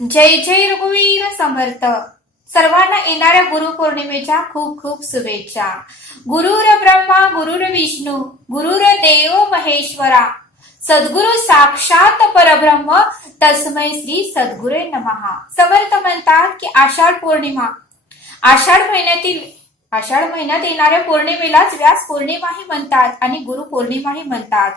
जय जय रघुवीर समर्थ. सर्वांना येणाऱ्या गुरुपौर्णिमेच्या खूप खूप शुभेच्छा. गुरुर ब्रह्मा गुरुर विष्णू गुरुर देव महेश्वरा, सद्गुरु साक्षात परब्रह्म तस्मै श्री सद्गुरे नमः. समर्थ म्हणतात की आषाढ पौर्णिमा, आषाढ महिन्यात येणाऱ्या पौर्णिमेलाच व्यास पौर्णिमाही म्हणतात आणि गुरु पौर्णिमाही म्हणतात.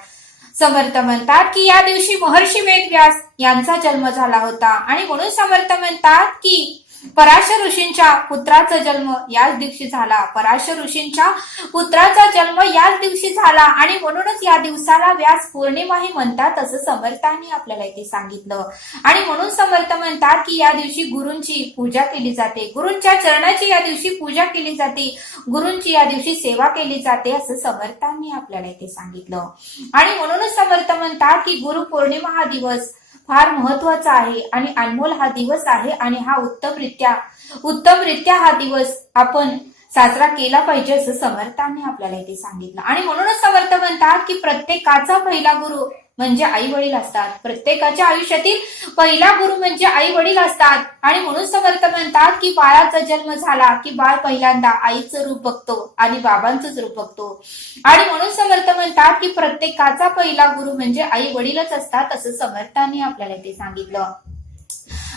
समर्थ म्हणतात की या दिवशी महर्षी वेदव्यास यांचा जन्म झाला होता आणि म्हणून समर्थ म्हणतात की पराशर ऋषींच्या पुत्राचा जन्म याच दिवशी झाला. पराशर ऋषींच्या पुत्राचा जन्म याच दिवशी झाला आणि म्हणूनच या दिवसाला व्यास पौर्णिमाही म्हणतात असं समर्थांनी आपल्याला इथे सांगितलं. आणि म्हणून समर्थ म्हणतात की या दिवशी गुरूंची पूजा केली जाते, गुरूंच्या चरणाची या दिवशी पूजा केली जाते, गुरूंची या दिवशी सेवा केली जाते असं समर्थांनी आपल्याला इथे सांगितलं. आणि म्हणूनच समर्थ म्हणतात की गुरु पौर्णिमा हा दिवस फार महत्वाचा आहे आणि अनमोल हा दिवस आहे आणि हा उत्तमरित्या हा दिवस आपण साजरा केला पाहिजे असं समर्थांनी आपल्याला इथे सांगितलं. आणि म्हणूनच समर्थ म्हणतात की प्रत्येकाचा पहिला गुरु म्हणजे आई वडील असतात. प्रत्येकाच्या आयुष्यातील पहिला गुरु म्हणजे आई वडील असतात. आणि म्हणून समर्थ म्हणतात की बाळाचा जन्म झाला की बाळ पहिल्यांदा आईचं रूप बघतो आणि बाबांचंच रूप बघतो. आणि म्हणून समर्थ म्हणतात की प्रत्येकाचा पहिला गुरु म्हणजे आई वडीलच असतात असं समर्थांनी आपल्याला इथे सांगितलं.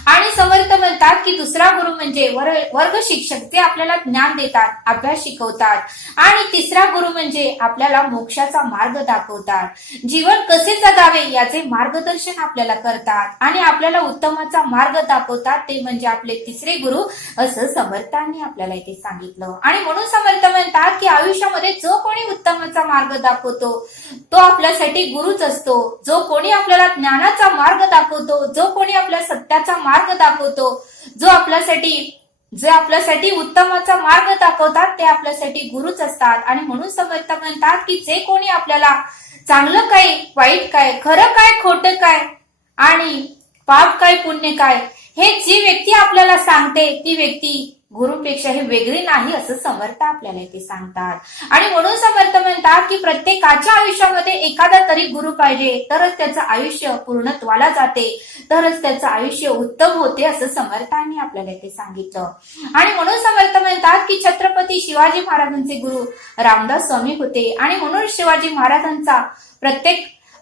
आणि समर्थ म्हणतात की दुसरा गुरु म्हणजे वर्ग शिक्षक, जे आपल्याला ज्ञान देतात, अभ्यास शिकवतात. आणि तिसरा गुरु म्हणजे आपल्याला मोक्षाचा मार्ग दाखवतात, जीवन कसे जगावे याचे मार्गदर्शन आपल्याला करतात आणि आपल्याला उत्तमाचा मार्ग दाखवतात, ते म्हणजे आपले तिसरे गुरु असं समर्थांनी आपल्याला इथे सांगितलं. आणि म्हणून समर्थ म्हणतात की आयुष्यामध्ये जो कोणी उत्तमाचा मार्ग दाखवतो तो आपल्यासाठी गुरुच असतो. जो कोणी आपल्याला ज्ञानाचा मार्ग दाखवतो, जो कोणी आपल्या सत्याचा मार्ग दाखवतो, जो आपल्यासाठी उत्तमाचा मार्ग दाखवतात ते आपल्यासाठी गुरुच असतात. आणि म्हणून समर्थ म्हणतात की जे कोणी आपल्याला चांगलं काय, वाईट काय, खरं काय, खोटं काय आणि पाप काय, पुण्य काय हे जी व्यक्ती आपल्याला सांगते ती व्यक्ती गुरुपेक्षाही वेगळी नाही असं समर्थ आपल्याला इथे सांगतात. आणि म्हणून समर्थ म्हणतात की प्रत्येकाच्या आयुष्यामध्ये एखादा तरी गुरु पाहिजे, तरच त्याचं आयुष्य पूर्णत्वाला जाते, तरच त्याचं आयुष्य उत्तम होते असं समर्थांनी आपल्याला इथे सांगितलं. आणि म्हणून समर्थ म्हणतात की छत्रपती शिवाजी महाराजांचे गुरु रामदास स्वामी होते आणि म्हणून शिवाजी महाराजांचा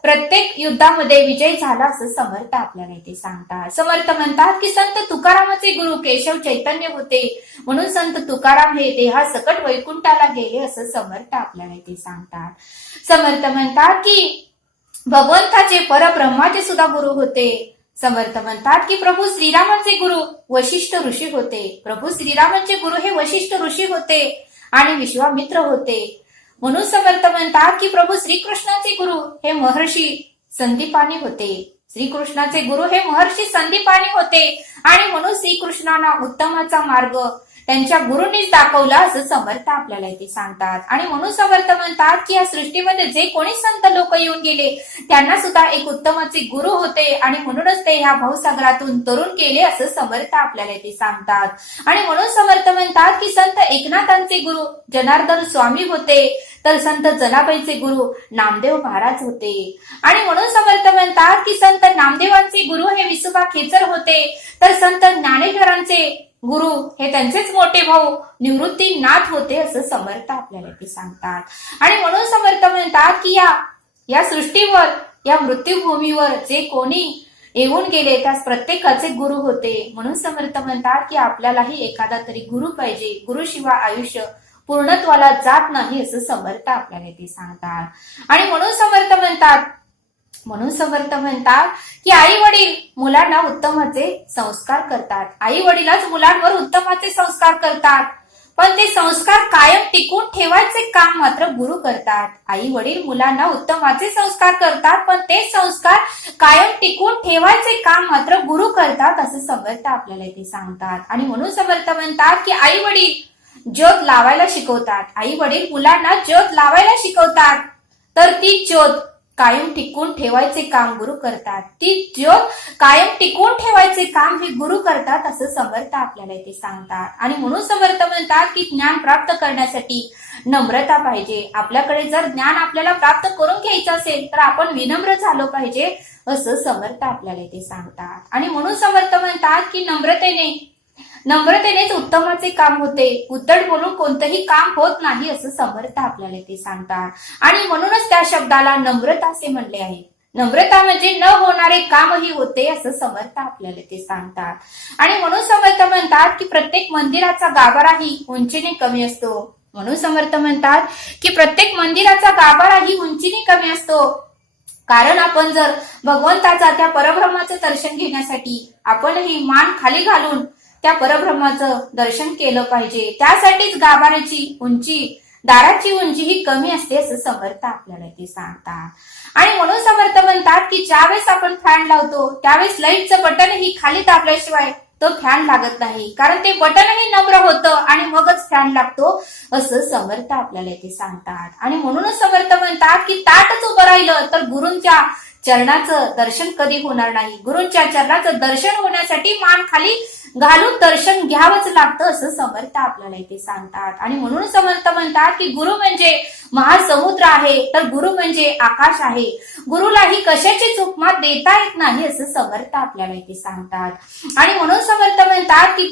प्रत्येक युद्धामध्ये विजय झाला असं समर्थ आपल्याला इथे सांगतात. समर्थ म्हणतात की संत तुकारामाचे गुरु केशव चैतन्य होते, म्हणून संत तुकाराम हे देहासकट वैकुंठाला गेले असं समर्थ आपल्याला इथे सांगतात. समर्थ म्हणतात की भगवंताचे परब्रह्माचे सुद्धा गुरु होते. समर्थ म्हणतात की प्रभू श्रीरामांचे गुरु वशिष्ठ ऋषी होते. प्रभू श्रीरामांचे गुरु हे वशिष्ठ ऋषी होते आणि विश्वामित्र होते. म्हणून समर्थ म्हणतात की प्रभू श्रीकृष्णाचे गुरु हे महर्षी संदीपानी होते. श्रीकृष्णाचे गुरु हे महर्षी संदीपानी होते आणि म्हणून श्रीकृष्णांना उत्तमाचा मार्ग त्यांच्या गुरूंनीच दाखवला असं समर्थ आपल्याला इथे सांगतात. आणि म्हणून समर्थ म्हणतात की या सृष्टीमध्ये जे कोणी संत लोक येऊन गेले त्यांना सुद्धा एक उत्तमाचे गुरु होते आणि म्हणूनच ते ह्या भवसागरातून तरुण केले असं समर्थ आपल्याला इथे सांगतात. आणि म्हणून समर्थ म्हणतात की संत एकनाथांचे गुरु जनार्दन स्वामी होते, तर संत जनाबाईचे गुरु नामदेव महाराज होते. आणि म्हणून समर्थ म्हणतात की संत नामदेवांचे गुरु हे विसोबा खेचर होते, तर संत ज्ञानेश्वरांचे गुरु हे त्यांचेच मोठे भाऊ निवृत्तीनाथ होते असं समर्थ आपल्याला ते सांगतात. आणि म्हणून समर्थ म्हणतात की या सृष्टीवर, या मृत्यूभूमीवर जे कोणी येऊन गेले त्यास प्रत्येकाचे गुरु होते. म्हणून समर्थ म्हणतात की आपल्यालाही एखादा तरी गुरु पाहिजे, गुरुशिवाय आयुष्य पूर्णत्वाला जात नाही असं समर्थ आपल्याला ते सांगतात. आणि म्हणून समर्थ म्हणतात की आई वडील मुलांना उत्तमाचे संस्कार करतात. आई वडिलाच मुलांवर उत्तमाचे संस्कार करतात, पण ते संस्कार कायम टिकून ठेवायचे काम मात्र गुरु करतात. आई वडील मुलांना उत्तमाचे संस्कार करतात, पण ते संस्कार कायम टिकून ठेवायचे काम मात्र गुरु करतात असं समर्थ आपल्याला इथे सांगतात. आणि म्हणून समर्थ म्हणतात की आई वडील ज्योत लावायला शिकवतात. आई वडील मुलांना ज्योत लावायला शिकवतात, तर ती ज्योत कायम टिकून ठेवायचे काम गुरु करतात, ती ज्योत कायम टिकून ठेवायचे काम हे गुरु करतात असं समर्थ आपल्याला इथे सांगतात. आणि म्हणून समर्थ म्हणतात की ज्ञान प्राप्त करण्यासाठी नम्रता पाहिजे. आपल्याकडे जर ज्ञान आपल्याला प्राप्त करून घ्यायचं असेल तर आपण विनम्र झालो पाहिजे असं समर्थ आपल्याला इथे सांगतात. आणि म्हणून समर्थ म्हणतात की नम्रतेनेच उत्तमाचे काम होते, उद्धट बोलून कोणतंही काम होत नाही असं समर्थ आपल्याला इथे सांगतात. आणि म्हणूनच त्या शब्दाला नम्रता असे म्हणले आहे. नम्रता म्हणजे न होणारे कामही होते असं समर्थ आपल्याला ते सांगतात. आणि म्हणून समर्थ म्हणतात की प्रत्येक मंदिराचा गाभाराही उंचीने कमी असतो. म्हणून समर्थ म्हणतात की प्रत्येक मंदिराचा गाभाराही उंचीने कमी असतो. कारण आपण जर भगवंताचा त्या परब्रह्माचं दर्शन घेण्यासाठी आपणही मान खाली घालून त्या परब्रह्माचं दर्शन केलं पाहिजे. त्यासाठीच गाभाऱ्याची उंची, दाराची उंची ही कमी असते असं समर्थ आपल्याला ते सांगतात. आणि म्हणून समर्थ म्हणतात की ज्यावेळेस आपण फॅन लावतो त्यावेळेस लाईटचं बटनही खाली दाबल्याशिवाय तो फॅन लागत नाही, कारण ते बटनही नम्र होतं आणि मगच फॅन लागतो असं समर्थ आपल्याला ते सांगतात. आणि म्हणूनच समर्थ म्हणतात की ताटच उभं राहिलं तर गुरूंच्या चरणाचं दर्शन कधी होणार नाही. गुरूंच्या चरणाचं दर्शन होण्यासाठी मान खाली घालून दर्शन घ्यावंच लागतं असं समर्थ आपल्याला इथे सांगतात. आणि म्हणून समर्थ म्हणतात की गुरु म्हणजे महासमुद्र आहे, तर गुरु म्हणजे आकाश आहे. गुरुलाही कशाची चुकमा देता येत नाही असं समर्थ आपल्याला इथे सांगतात. आणि म्हणून समर्थ म्हणतात की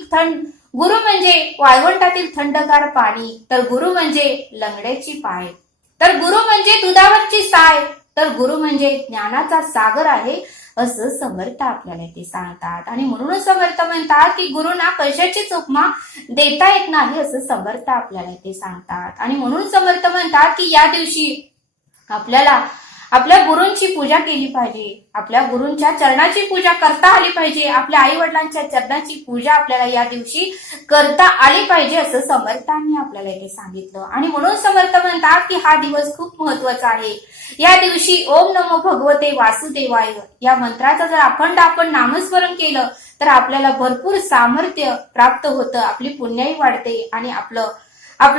गुरु म्हणजे वाळवंटातील थंडगार पाणी, तर गुरु म्हणजे लंगड्याची पाय, तर गुरु म्हणजे दुधावरची साय, तर गुरु म्हणजे ज्ञानाचा सागर आहे असं समर्थ आपल्याला ते सांगतात. आणि म्हणूनच समर्थ म्हणतात की गुरुना कशाची चुकमा देता येत नाही असं समर्थ आपल्याला ते सांगतात. आणि म्हणून समर्थ म्हणतात की या दिवशी आपल्याला आपल्या गुरूंची पूजा केली पाहिजे, आपल्या गुरूंच्या चरणाची पूजा करता आली पाहिजे, आपल्या आई वडिलांच्या चरणाची पूजा आपल्याला या दिवशी करता आली पाहिजे असं समर्थांनी आपल्याला इथे सांगितलं. आणि म्हणून समर्थ म्हणतात की हा दिवस खूप महत्वाचा आहे. या दिवशी ओम नमो भगवते वासुदेवाय या मंत्राचं जर अखंड आपण नामस्मरण केलं तर आपल्याला भरपूर सामर्थ्य प्राप्त होतं, आपली पुण्याई वाढते आणि आपलं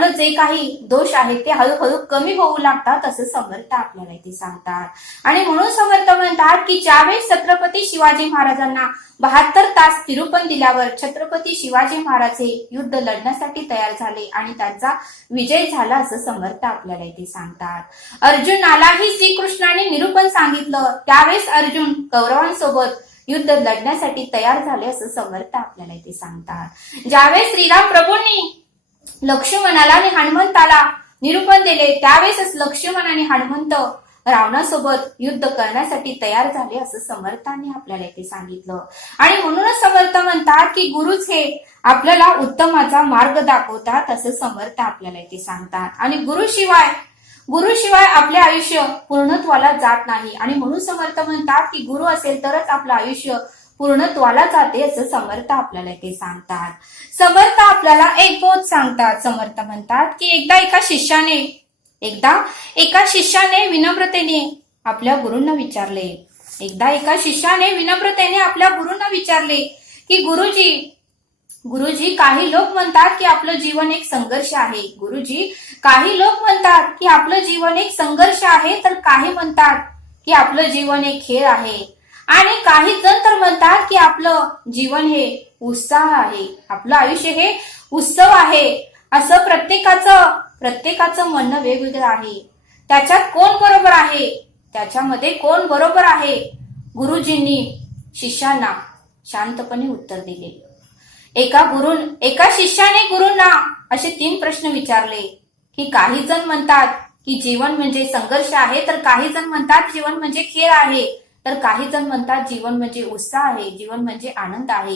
जे काही दोष आहेत ते हळूहळू कमी होऊ लागतात असं समर्थ आपल्याला इथे सांगतात. आणि म्हणून समर्थ म्हणतात की ज्यावेळेस छत्रपती शिवाजी महाराजांना 72 तास तिरुपन दिल्यावर छत्रपती शिवाजी महाराज हे युद्ध लढण्यासाठी तयार झाले आणि त्यांचा विजय झाला असं समर्थ आपल्याला इथे सांगतात. अर्जुनालाही श्रीकृष्णाने निरूपण सांगितलं, त्यावेळेस अर्जुन कौरवांसोबत युद्ध लढण्यासाठी तयार झाले असं समर्थ आपल्याला इथे सांगतात. ज्यावेळेस श्रीराम प्रभूंनी लक्ष्मणाला आणि हनुमंताला निरूपण दिले त्यावेळेस लक्ष्मण आणि हनुमंत रावणासोबत युद्ध करण्यासाठी तयार झाले असं समर्थांनी आपल्याला इथे सांगितलं. आणि म्हणूनच समर्थ म्हणतात की गुरुच हे आपल्याला उत्तमाचा मार्ग दाखवतात असं समर्थ आपल्याला इथे सांगतात. आणि गुरुशिवाय आपले आयुष्य पूर्णत्वाला जात नाही. आणि म्हणून समर्थ म्हणतात की गुरु असेल तरच आपलं आयुष्य पूर्णत्वाला जाते असं समर्थ आपल्याला ते सांगतात. समर्थ आपल्याला एक बोध सांगतात. समर्थ म्हणतात की एकदा एका शिष्याने विनम्रतेने आपल्या गुरूंना विचारले की गुरुजी काही लोक म्हणतात की आपलं जीवन एक संघर्ष आहे. तर काही म्हणतात की आपलं जीवन एक खेळ आहे. आणि काही जण तर म्हणतात की आपलं जीवन हे उत्साह आहे, आपलं आयुष्य हे उत्सव आहे. असं प्रत्येकाचं म्हणणं वेगवेगळं आहे. त्याच्यात कोण बरोबर आहे, त्याच्यामध्ये कोण बरोबर आहे? गुरुजींनी शिष्यांना शांतपणे उत्तर दिले. एका शिष्याने गुरूंना असे 3 प्रश्न विचारले की काही जण म्हणतात की जीवन म्हणजे संघर्ष आहे, तर काही जण म्हणतात जीवन म्हणजे खेळ आहे, तर काही जण म्हणतात जीवन म्हणजे उत्साह आहे, जीवन म्हणजे आनंद आहे.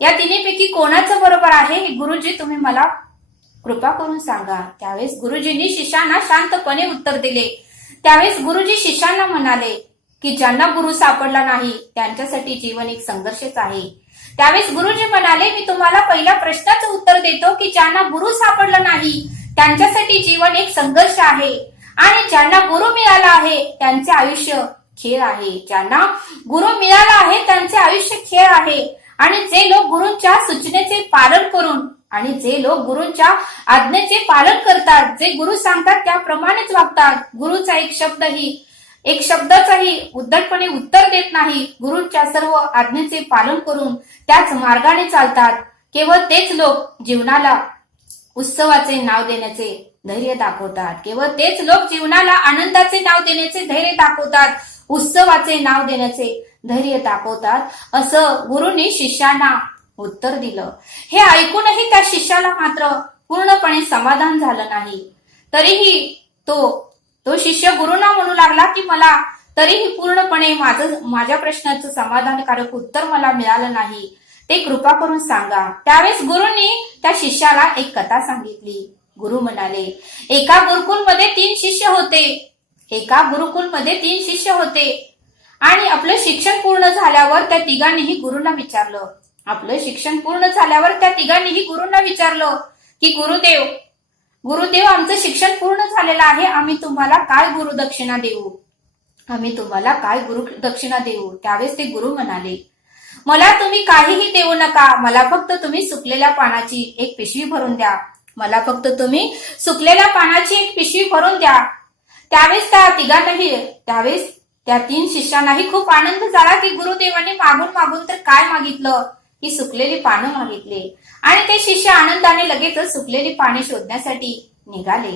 या तिन्हीपैकी कोणाचं बरोबर आहे हे गुरुजी तुम्ही मला कृपा करून सांगा. त्यावेळेस गुरुजींनी शिष्यांना शांतपणे उत्तर दिले. त्यावेळेस गुरुजी शिष्यांना म्हणाले की ज्यांना गुरु सापडला नाही त्यांच्यासाठी जीवन एक संघर्षच आहे. त्यावेळेस गुरुजी म्हणाले मी तुम्हाला पहिल्या प्रश्नाचं उत्तर देतो की ज्यांना गुरु सापडला नाही त्यांच्यासाठी जीवन एक संघर्ष आहे आणि ज्यांना गुरु मिळाला आहे त्यांचे आयुष्य खेळ आहे. ज्यांना गुरु मिळाला आहे त्यांचे आयुष्य खेळ आहे. आणि जे लोक गुरूंच्या सूचनेचे पालन करून आणि जे लोक गुरूंच्या आज्ञेचे पालन करतात, जे गुरु सांगतात त्याप्रमाणेच वागतात, गुरुचा एक शब्दही एक शब्दाचाही उद्धटपणे उत्तर देत नाही. गुरूंच्या सर्व आज्ञेचे पालन करून त्याच मार्गाने चालतात. केवळ तेच लोक जीवनाला उत्सवाचे नाव देण्याचे धैर्य दाखवतात. केवळ तेच लोक जीवनाला आनंदाचे नाव देण्याचे धैर्य दाखवतात, उत्सवाचे नाव देण्याचे धैर्य दाखवतात, असं गुरूंनी शिष्यांना उत्तर दिलं. हे ऐकूनही त्या शिष्याला मात्र पूर्णपणे समाधान झालं नाही. तरीही तो शिष्य गुरूंना म्हणू लागला की मला तरीही पूर्णपणे माझ्या प्रश्नाचं समाधानकारक उत्तर मला मिळालं नाही, ते कृपा करून सांगा. त्यावेळेस गुरूंनी त्या शिष्याला एक कथा सांगितली. गुरु म्हणाले, एका गुरुकुलमध्ये 3 शिष्य होते. एका गुरुकुलमध्ये 3 शिष्य होते आणि आपलं शिक्षण पूर्ण झाल्यावर त्या तिघांनीही गुरूंना विचारलं. आपलं शिक्षण पूर्ण झाल्यावर त्या तिघांनीही गुरूंना विचारलं की गुरुदेव आमचं शिक्षण पूर्ण झालेलं आहे, आम्ही तुम्हाला काय गुरुदक्षिणा देऊ? आम्ही तुम्हाला काय गुरुदक्षिणा देऊ? त्यावेळेस ते गुरु म्हणाले, मला तुम्ही काहीही देऊ नका, मला फक्त तुम्ही सुकलेल्या पानाची एक पिशवी भरून द्या. मला फक्त तुम्ही सुकलेल्या पानाची एक पिशवी भरून द्या. त्यावेळेस त्या 3 शिष्यांनाही खूप आनंद झाला की गुरुदेवांनी मागून तर काय मागितलं की सुकलेली पानं मागितले. आणि ते शिष्य आनंदाने लगेचच सुकलेली पाने शोधण्यासाठी निघाले.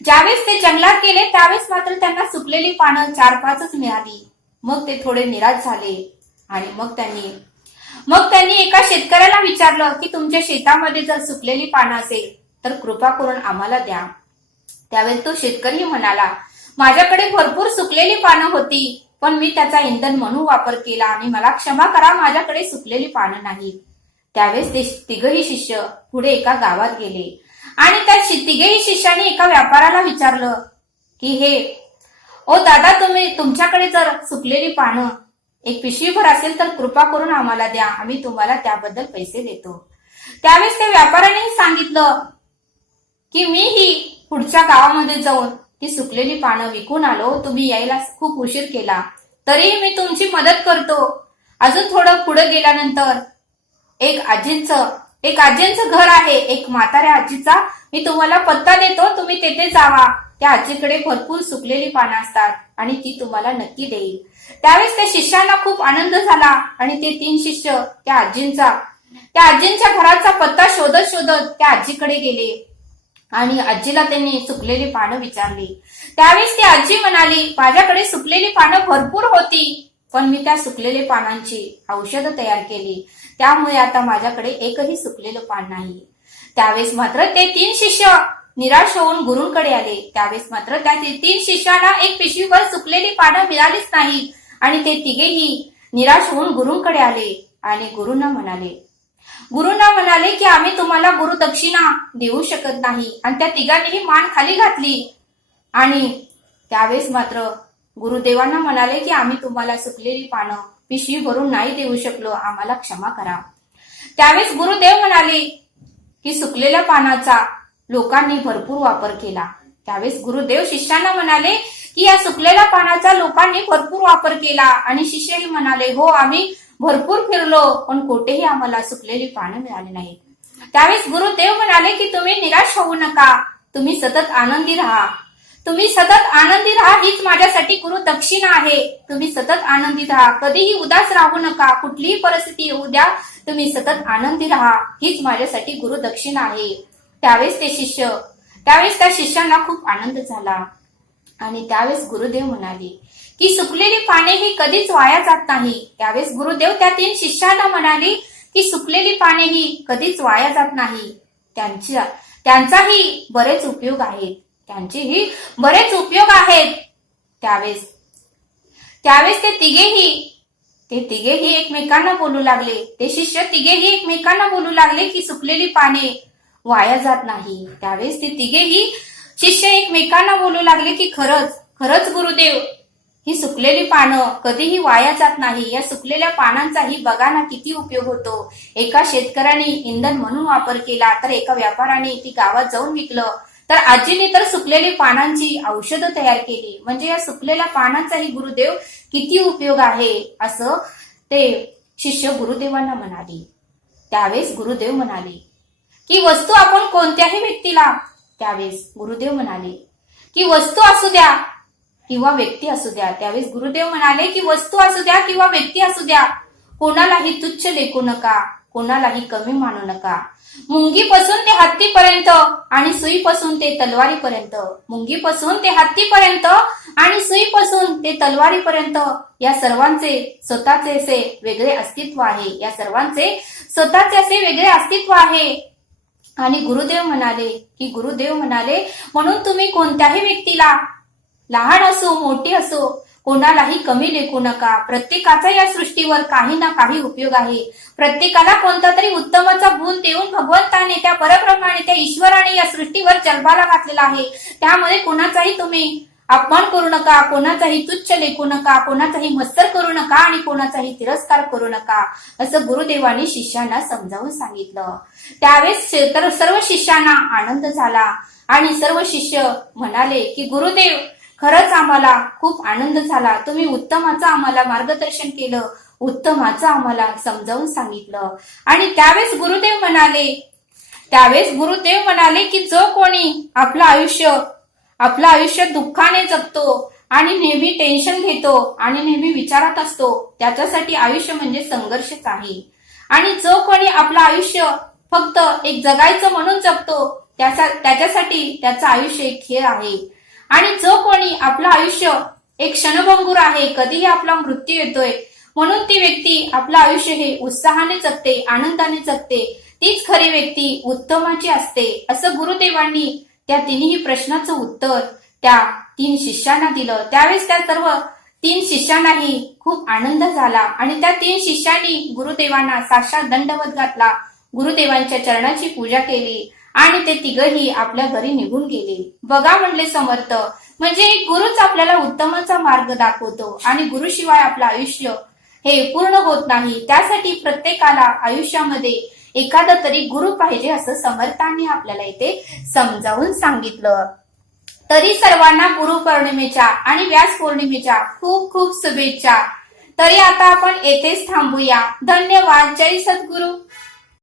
ज्यावेळेस ते जंगलात गेले त्यावेळेस मात्र त्यांना सुकलेली पानं 4-5च मिळाली. मग ते थोडे निराश झाले आणि मग त्यांनी एका शेतकऱ्याला विचारलं की तुमच्या शेतामध्ये जर सुकलेली पानं असेल तर कृपा करून आम्हाला द्या. त्यावेळेस तो शेतकरी म्हणाला, माझ्याकडे भरपूर सुकलेली पानं होती, पण मी त्याचा इंधन म्हणून वापर केला आणि मला क्षमा करा, माझ्याकडे सुकलेली पानं नाही. त्यावेळेस ते तिघही शिष्य पुढे एका गावात गेले आणि त्या तिघही शिष्यांनी एका व्यापाराला विचारलं की ओ दादा, तुमच्याकडे जर सुकलेली पानं एक पिशवीभर असेल तर कृपा करून आम्हाला द्या, आम्ही तुम्हाला त्याबद्दल पैसे देतो. त्यावेळेस त्या व्यापाऱ्यानेही सांगितलं की मीही पुढच्या गावामध्ये जाऊन ती सुकलेली पानं विकून आलो, तुम्ही यायला खूप उशीर केला, तरीही मी तुमची मदत करतो. अजून थोडं पुढे गेल्यानंतर एक आजींचं घर आहे, एक म्हाताऱ्या आजीचा मी तुम्हाला पत्ता देतो, तुम्ही तेथे जावा. त्या आजीकडे भरपूर सुकलेली पानं असतात आणि ती तुम्हाला नक्की देईल. त्यावेळेस त्या शिष्यांना खूप आनंद झाला आणि ते 3 शिष्य त्या आजींच्या घराचा पत्ता शोधत त्या आजीकडे गेले आणि आजीला त्यांनी सुकलेली पानं विचारली. त्यावेळेस ती आजी म्हणाली, माझ्याकडे सुकलेली पानं भरपूर होती, पण मी त्या सुकलेल्या पानांची औषधं तयार केली, त्यामुळे आता माझ्याकडे एकही सुकलेलं पान नाही. त्यावेळेस मात्र ते 3 शिष्य निराश होऊन गुरूंकडे आले. त्यावेळेस मात्र त्या 3 शिष्यांना एक पिशवीभर सुकलेली पानं मिळालीच नाही आणि ते तिघेही निराश होऊन गुरूंकडे आले आणि गुरूंना म्हणाले की आम्ही तुम्हाला गुरुदक्षिणा देऊ शकत नाही. आणि त्या तिघांनीही मान खाली घातली आणि त्यावेळेस मात्र गुरुदेवांना म्हणाले की आम्ही तुम्हाला सुकलेली पानं पिशवी भरून नाही देऊ शकलो, आम्हाला क्षमा करा. त्यावेळेस गुरुदेव म्हणाले की सुकलेल्या पानाचा लोकांनी भरपूर वापर केला. त्यावेळेस गुरुदेव शिष्यांना म्हणाले की या सुकलेल्या पानाचा लोकांनी भरपूर वापर केला आणि शिष्यही म्हणाले, हो आम्ही भरपूर फिरलो पण कोठेही आम्हाला सुकलेली पानं मिळाली नाहीत. त्यावेळेस गुरुदेव म्हणाले की तुम्ही निराश होऊ नका, तुम्ही सतत आनंदी राहा, हीच माझ्यासाठी गुरुदक्षिणा आहे. तुम्ही सतत आनंदी राहा, कधीही उदास राहू नका, कुठलीही परिस्थिती येऊ द्या, तुम्ही सतत आनंदी राहा, हीच माझ्यासाठी गुरुदक्षिणा आहे. त्यावेळेस त्या शिष्यांना खूप आनंद झाला आणि त्यावेळेस गुरुदेव म्हणाले की सुकलेली पाने ही कधीच वाया जात नाही. त्यावेळेस गुरुदेव त्या 3 शिष्यांना म्हणाले की सुकलेली पाने ही कधीच वाया जात नाही, त्यांचाही बरेच उपयोग आहेत. त्यावेळेस ते तिघेही एकमेकांना बोलू लागले. ते शिष्य तिघेही एकमेकांना बोलू लागले की सुकलेली पाने वाया जात नाही. त्यावेळेस ते तिघेही शिष्य एकमेकांना बोलू लागले की खरंच गुरुदेव, ही सुकलेली पानं कधीही वाया जात नाही. या सुकलेल्या पानांचाही बघा ना किती उपयोग होतो. एका शेतकऱ्याने इंधन म्हणून वापर केला, तर एका व्यापाऱ्याने ती गावात जाऊन विकलं, तर आजीने तर सुकलेली पानांची औषधं तयार केली. म्हणजे या सुकलेल्या पानांचाही गुरुदेव किती उपयोग आहे असं ते शिष्य गुरुदेवांना म्हणाले. त्यावेळेस गुरुदेव म्हणाले की वस्तू आपण कोणत्याही व्यक्तीला, त्यावेळेस गुरुदेव म्हणाले की वस्तू असू द्या किंवा व्यक्ती असू द्या. त्यावेळेस गुरुदेव म्हणाले की वस्तू असू द्या किंवा व्यक्ती असू द्या, कोणालाही तुच्छ लेखू नका, कोणालाही कमी मानू नका. मुंगीपासून ते हत्तीपर्यंत आणि सुईपासून ते तलवारीपर्यंत, मुंगीपासून ते हत्तीपर्यंत आणि सुईपासून ते तलवारीपर्यंत या सर्वांचे स्वतःचे असे वेगळे अस्तित्व आहे. या सर्वांचे स्वतःचे असे वेगळे अस्तित्व आहे. आणि गुरुदेव म्हणाले म्हणून तुम्ही कोणत्याही व्यक्तीला, लहान असो मोठी असो, कोणालाही कमी लेखू नका. प्रत्येकाचा या सृष्टीवर काही ना काही उपयोग आहे. प्रत्येकाला कोणता तरी उत्तमाचा गुण देऊन भगवंताने, त्या परब्रह्माने, त्या ईश्वराने या सृष्टीवर जन्माला घातलेला आहे. त्यामध्ये कोणाचाही तुम्ही अपमान करू नका, कोणाचाही तुच्छ लेखू नका, कोणाचाही मत्सर करू नका आणि कोणाचाही तिरस्कार करू नका, असं गुरुदेवांनी शिष्यांना समजावून सांगितलं. त्यावेळेस सर्व शिष्यांना आनंद झाला आणि सर्व शिष्य म्हणाले की गुरुदेव, खरंच आम्हाला खूप आनंद झाला. तुम्ही उत्तमाचं आम्हाला मार्गदर्शन केलं, उत्तमाचं आम्हाला समजावून सांगितलं. आणि त्यावेळेस गुरुदेव म्हणाले की जो कोणी आपलं आयुष्य दुःखाने जगतो आणि नेहमी टेन्शन घेतो आणि नेहमी विचारात असतो, त्याच्यासाठी आयुष्य म्हणजे संघर्षच आहे. आणि जो कोणी आपलं आयुष्य फक्त एक जगायचं म्हणून जगतो, त्याच्यासाठी त्याचं आयुष्य एक खेळ आहे. आणि जो कोणी आपलं आयुष्य एक क्षणभंगूर आहे, कधीही आपला मृत्यू येतोय, म्हणून ती व्यक्ती आपलं आयुष्य हे उत्साहाने जगते, आनंदाने जगते, तीच खरी व्यक्ती उत्तमाची असते, असं गुरुदेवांनी त्या तिन्ही प्रश्नाचं उत्तर त्या 3 शिष्यांना दिलं. त्यावेळेस त्या सर्व 3 शिष्यांनाही खूप आनंद झाला आणि त्या 3 शिष्यांनी गुरुदेवांना साक्षात दंडवत घातला, गुरुदेवांच्या चरणाची पूजा केली आणि ते तिघही आपल्या घरी निघून गेले. बघा म्हणले समर्थ, म्हणजे गुरुच आपल्याला उत्तमाचा मार्ग दाखवतो आणि गुरुशिवाय आपलं आयुष्य हे पूर्ण होत नाही. त्यासाठी प्रत्येकाला आयुष्यामध्ये एखादा तरी गुरु पाहिजे, असं समर्थांनी आपल्याला इथे समजावून सांगितलं. तरी सर्वांना गुरुपौर्णिमेच्या आणि व्यास पौर्णिमेच्या खूप खूप शुभेच्छा. तरी आता आपण येथेच थांबूया. धन्यवाद. जय सद्गुरु.